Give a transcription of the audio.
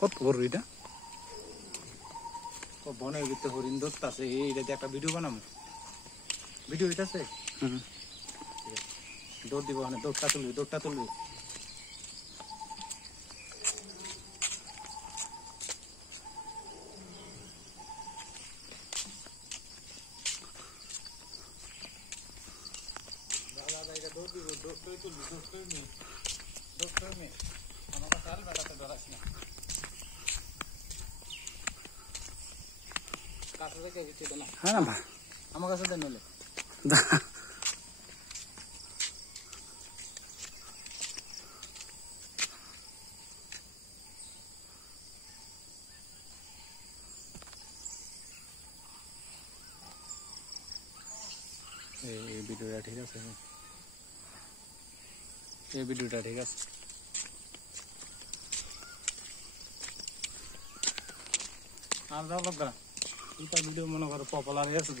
কত বড় এটা ও বনের ভিতরে হরিণ ধরতেছে এইটা একটা ভিডিও বানাবো ভিডিও হইতাছে দৌড় দিব মানে দৌড়টা তুলবি দাদা এটা দৌড় দিব দৌড়টাই তুলবি দৌড়টাই নে আমার কাছে বেড়াতে ডরাস না কাছে থেকে ভিতরে না হ্যাঁ না ভাই আমার কাছে দেন নলে এই ভিডিওটা ঠিক আছে এই ভিডিওটা ঠিক আছে আর যাও লাগা এটা ভিডিও মনে করো পপুলার হয়েছে